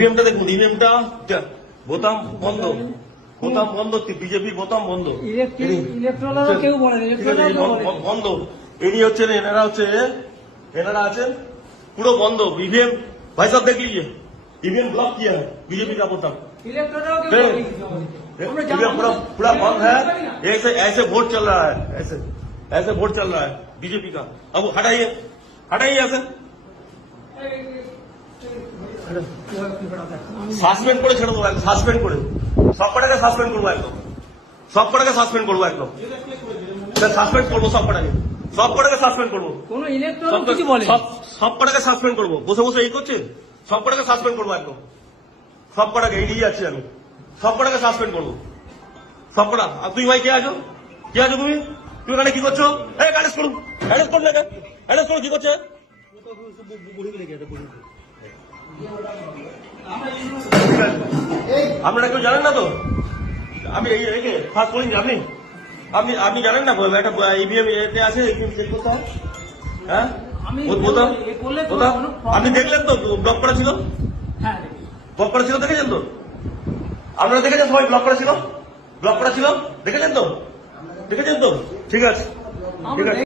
ইভিএমটা দেখুন, ইভিএমটা বোতাম বন্ধ, বোতাম বন্ধ, বিজেপির বোতাম বন্ধ, কেউ বলে বন্ধ। ইনি হচ্ছেন, এনারা আছেন পুরো বন্ধ। ईवीएम भाई साहब देख लीजिए, ईवीएम ब्लॉक किया है बीजेपी का बोताम, ईवीएम पूरा बंद है। ऐसे ऐसे वोट चल रहा है, ऐसे ऐसे वोट चल रहा है बीजेपी का। अब हटाइए, हटाइए ऐसे সাসপেন্ড করে ছেড়ে দেবো, সাসপেন্ড করে সব কটাকে সাসপেন্ড করবো, একদম সব কটাকে সাসপেন্ড করবো, একদম সাসপেন্ড করবো, সব কটাকে সাসপেন্ড করবো, সব কটাকে সাসপেন্ড করবো। বসে বসে এই করছে, সব কটাকে সাসপেন্ড করবো, একদম সব কটাকে এড়িয়ে যাচ্ছি আমি, সব কটাকে সাসপেন্ড করবো, সব কটা। আর তুই ভাই কে আছো, কে আছো তুমি? তুমি এখানে কি করছো? এই অ্যারেস্ট করুন, অ্যারেস্ট করুন, অ্যারেস্ট করুন। কি করছে? আপনারা কেউ জানেন না তো? আমি এই ফার্স্ট করিনি। আপনি আপনি আপনি জানেন না একটা ইভিএম এতে আছে, চেক করতে হয়। হ্যাঁ, আপনি দেখলেন তো ব্লক করা ছিল? ব্লক করা ছিল, দেখেছেন তো? আপনারা দেখেছেন সবাই? ব্লক করা ছিল, ব্লক করা ছিল, দেখেছেন তো? দেখেছেন তো? ঠিক আছে, ঠিক আছে।